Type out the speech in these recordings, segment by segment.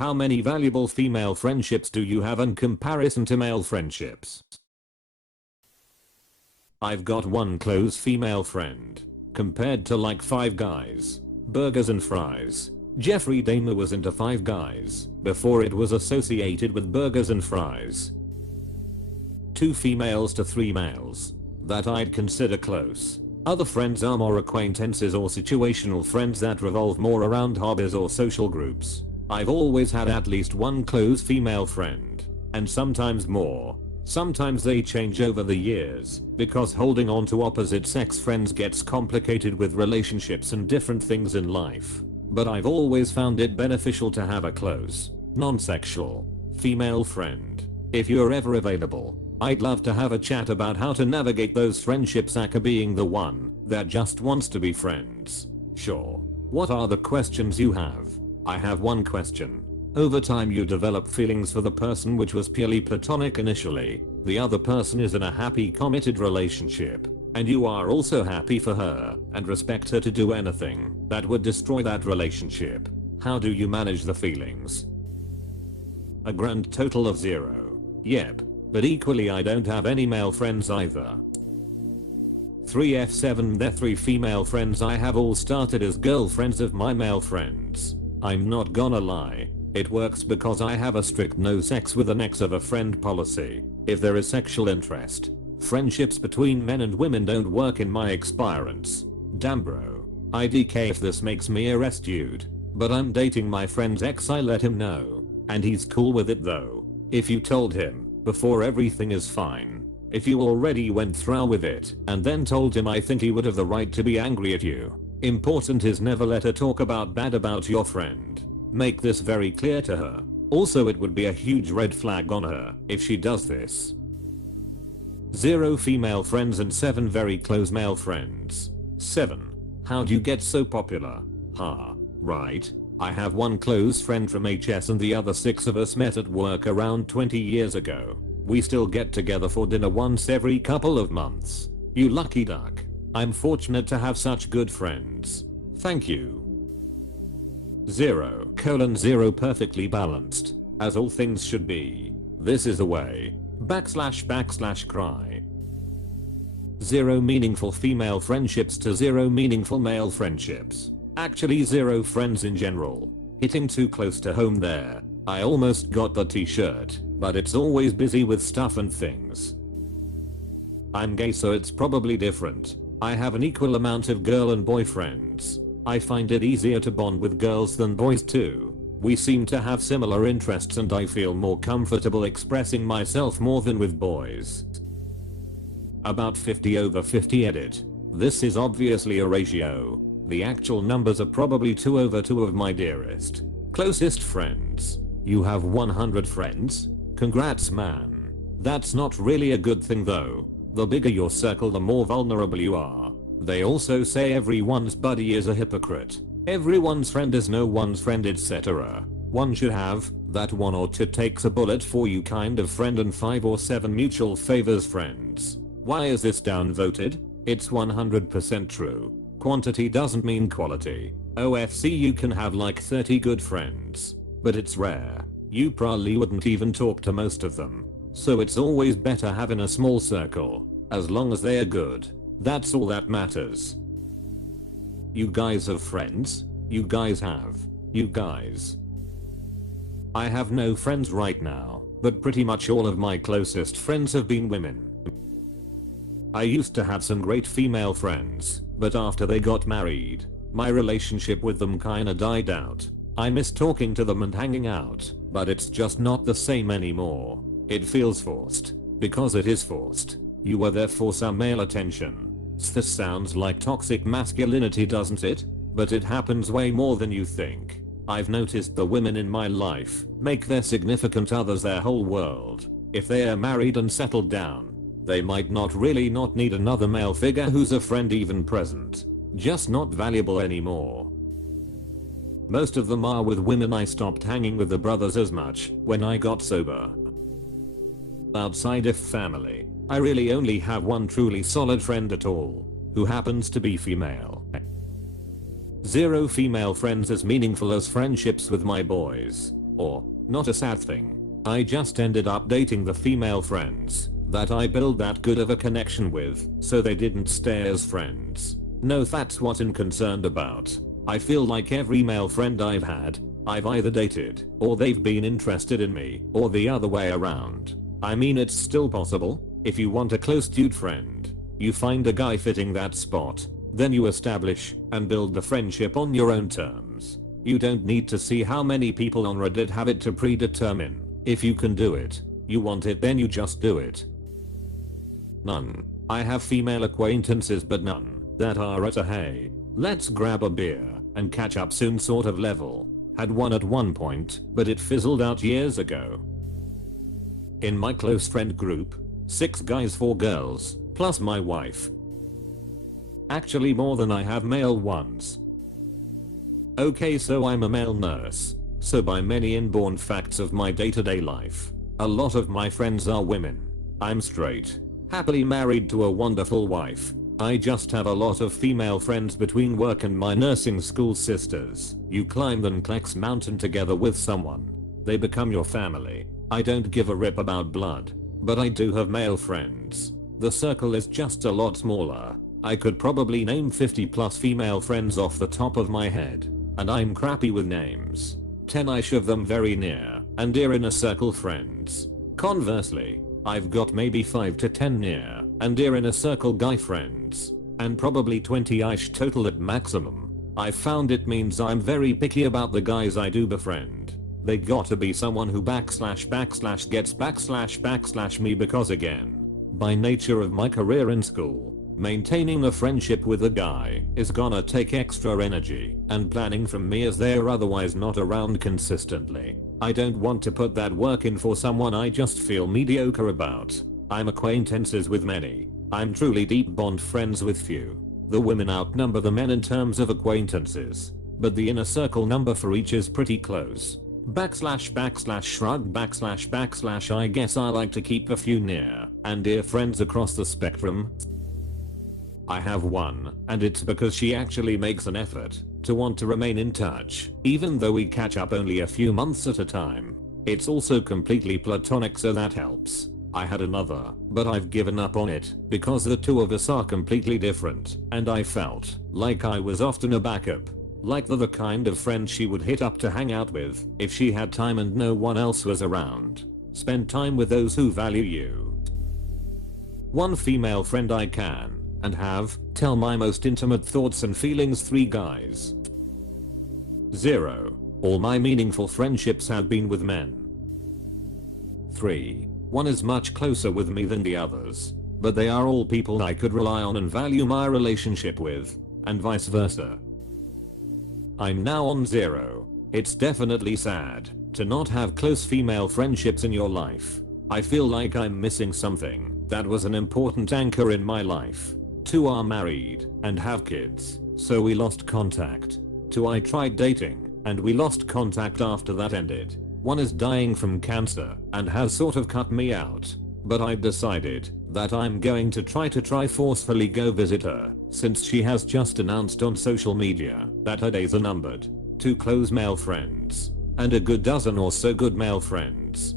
How many valuable female friendships do you have in comparison to male friendships? I've got one close female friend. Compared to like 5 guys. Burgers and fries. Jeffrey Dahmer was into 5 guys before it was associated with burgers and fries. 2 females to 3 males. That I'd consider close. Other friends are more acquaintances or situational friends that revolve more around hobbies or social groups. I've always had at least one close female friend. And sometimes more. Sometimes they change over the years, because holding on to opposite sex friends gets complicated with relationships and different things in life. But I've always found it beneficial to have a close, non-sexual, female friend. If you're ever available, I'd love to have a chat about how to navigate those friendships aka being the one that just wants to be friends. Sure. What are the questions you have? I have one question. Over time you develop feelings for the person which was purely platonic initially. The other person is in a happy committed relationship. And you are also happy for her and respect her to do anything that would destroy that relationship. How do you manage the feelings? A grand total of 0. Yep. But equally I don't have any male friends either. 3F7 The 3 female friends I have all started as girlfriends of my male friends. I'm not gonna lie. It works because I have a strict no sex with an ex of a friend policy. If there is sexual interest, friendships between men and women don't work in my experience. Damn bro. IDK if this makes me arrest you'd. But I'm dating my friend's ex, I let him know. And he's cool with it though. If you told him before everything is fine. If you already went through with it and then told him, I think he would have the right to be angry at you. Important is never let her talk bad about your friend. Make this very clear to her. Also it would be a huge red flag on her if she does this. 0 female friends and 7 very close male friends. 7. How'd you get so popular? Right. I have one close friend from HS and the other 6 of us met at work around 20 years ago. We still get together for dinner once every couple of months. You lucky duck. I'm fortunate to have such good friends. Thank you. 0:0 perfectly balanced, as all things should be. This is the way. / cry. 0 meaningful female friendships to 0 meaningful male friendships. Actually 0 friends in general. Hitting too close to home there. I almost got the t-shirt, but it's always busy with stuff and things. I'm gay so it's probably different. I have an equal amount of girl and boy friends. I find it easier to bond with girls than boys too. We seem to have similar interests and I feel more comfortable expressing myself more than with boys. About 50/50 edit. This is obviously a ratio. The actual numbers are probably 2/2 of my dearest, closest friends. You have 100 friends? Congrats man. That's not really a good thing though. The bigger your circle the more vulnerable you are. They also say everyone's buddy is a hypocrite. Everyone's friend is no one's friend etc. One should have that 1 or 2 takes a bullet for you kind of friend and 5 or 7 mutual favors friends. Why is this downvoted? It's 100% true. Quantity doesn't mean quality. OFC you can have like 30 good friends. But it's rare. You probably wouldn't even talk to most of them. So it's always better having a small circle. As long as they are good. That's all that matters. You guys have friends? You guys have. You guys. I have no friends right now, but pretty much all of my closest friends have been women. I used to have some great female friends, but after they got married, my relationship with them kinda died out. I miss talking to them and hanging out, but it's just not the same anymore. It feels forced. Because it is forced. You were there for some male attention. This sounds like toxic masculinity doesn't it? But it happens way more than you think. I've noticed the women in my life make their significant others their whole world. If they are married and settled down, they might not need another male figure who's a friend even present. Just not valuable anymore. Most of them are with women. I stopped hanging with the brothers as much when I got sober. Outside of family, I really only have one truly solid friend at all, who happens to be female. 0 female friends as meaningful as friendships with my boys. Or, not a sad thing. I just ended up dating the female friends that I built that good of a connection with, so they didn't stay as friends. No, that's what I'm concerned about. I feel like every male friend I've had, I've either dated, or they've been interested in me, or the other way around. I mean, it's still possible. If you want a close dude friend, you find a guy fitting that spot, then you establish and build the friendship on your own terms. You don't need to see how many people on Reddit have it to predetermine. If you can do it, you want it, then you just do it. None. I have female acquaintances, but none that are at a hey, let's grab a beer and catch up soon sort of level. Had one at one point, but it fizzled out years ago. In my close friend group, 6 guys 4 girls, plus my wife. Actually more than I have male ones. Okay, so I'm a male nurse, so by many inborn facts of my day-to-day life, a lot of my friends are women. I'm straight, happily married to a wonderful wife. I just have a lot of female friends between work and my nursing school sisters. You climb the Nklex mountain together with someone, they become your family. I don't give a rip about blood, but I do have male friends. The circle is just a lot smaller. I could probably name 50 plus female friends off the top of my head, and I'm crappy with names. 10ish of them very near and dear inner circle friends. Conversely, I've got maybe 5 to 10 near and dear inner circle guy friends, and probably 20ish total at maximum. I found it means I'm very picky about the guys I do befriend. They gotta be someone who gets me, because again, by nature of my career in school, maintaining a friendship with a guy is gonna take extra energy and planning from me, as they're otherwise not around consistently. I don't want to put that work in for someone I just feel mediocre about. I'm acquaintances with many. I'm truly deep bond friends with few. The women outnumber the men in terms of acquaintances, but the inner circle number for each is pretty close. Shrug I guess I like to keep a few near and dear friends across the spectrum. I have one, and it's because she actually makes an effort to want to remain in touch, even though we catch up only a few months at a time. It's also completely platonic, so that helps. I had another, but I've given up on it because the two of us are completely different, and I felt like I was often a backup. Like the kind of friend she would hit up to hang out with if she had time and no one else was around. Spend time with those who value you. One female friend I can and have tell my most intimate thoughts and feelings. 3 guys. 0. All my meaningful friendships have been with men. 3. One is much closer with me than the others, but they are all people I could rely on and value my relationship with, and vice versa. I'm now on 0. It's definitely sad to not have close female friendships in your life. I feel like I'm missing something that was an important anchor in my life. 2 are married and have kids, so we lost contact. 2 I tried dating and we lost contact after that ended. 1 is dying from cancer and has sort of cut me out, but I've decided that I'm going to try forcefully go visit her, since she has just announced on social media that her days are numbered. 2 close male friends and a good dozen or so good male friends.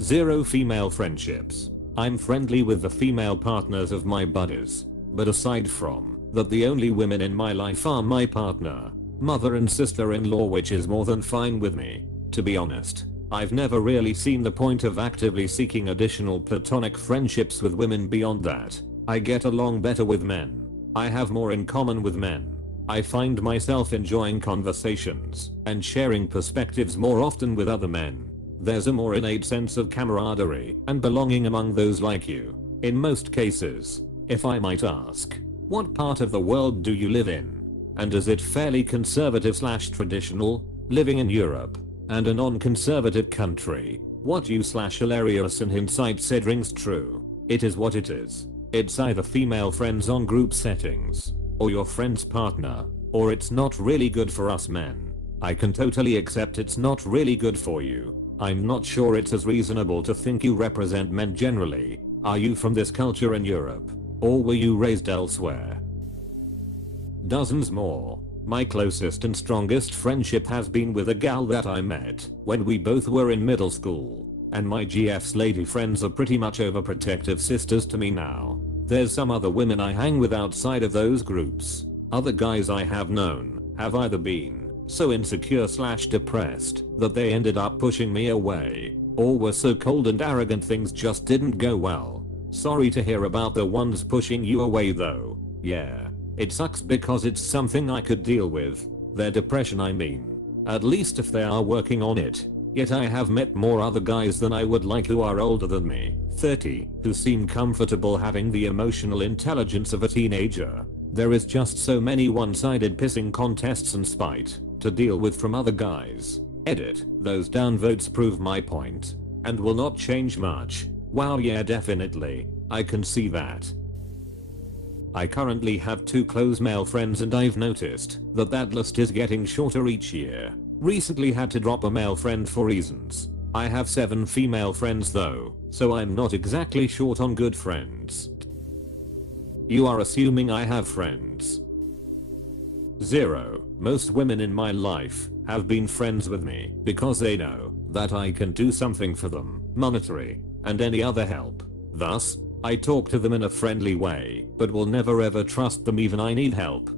0 female friendships. I'm friendly with the female partners of my buddies, but aside from that, the only women in my life are my partner, mother and sister-in-law, which is more than fine with me. To be honest, I've never really seen the point of actively seeking additional platonic friendships with women beyond that. I get along better with men. I have more in common with men. I find myself enjoying conversations and sharing perspectives more often with other men. There's a more innate sense of camaraderie and belonging among those like you. In most cases, if I might ask, what part of the world do you live in? And is it fairly conservative/traditional, living in Europe and a non-conservative country? What you/hilarious in hindsight said rings true. It is what it is. It's either female friends on group settings, or your friend's partner, or it's not really good for us men. I can totally accept it's not really good for you. I'm not sure it's as reasonable to think you represent men generally. Are you from this culture in Europe? Or were you raised elsewhere? Dozens more. My closest and strongest friendship has been with a gal that I met when we both were in middle school. And my GF's lady friends are pretty much overprotective sisters to me now. There's some other women I hang with outside of those groups. Other guys I have known have either been so insecure / depressed that they ended up pushing me away, or were so cold and arrogant things just didn't go well. Sorry to hear about the ones pushing you away though. Yeah, it sucks because it's something I could deal with. Their depression I mean. At least if they are working on it. Yet I have met more other guys than I would like who are older than me, 30, who seem comfortable having the emotional intelligence of a teenager. There is just so many one-sided pissing contests and spite to deal with from other guys. Edit, those downvotes prove my point. And will not change much. Wow, yeah, definitely. I can see that. I currently have 2 close male friends and I've noticed that list is getting shorter each year. Recently had to drop a male friend for reasons. I have 7 female friends though, so I'm not exactly short on good friends. You are assuming I have friends. 0. Most women in my life have been friends with me because they know that I can do something for them, monetary, and any other help. Thus, I talk to them in a friendly way, but will never ever trust them even I need help.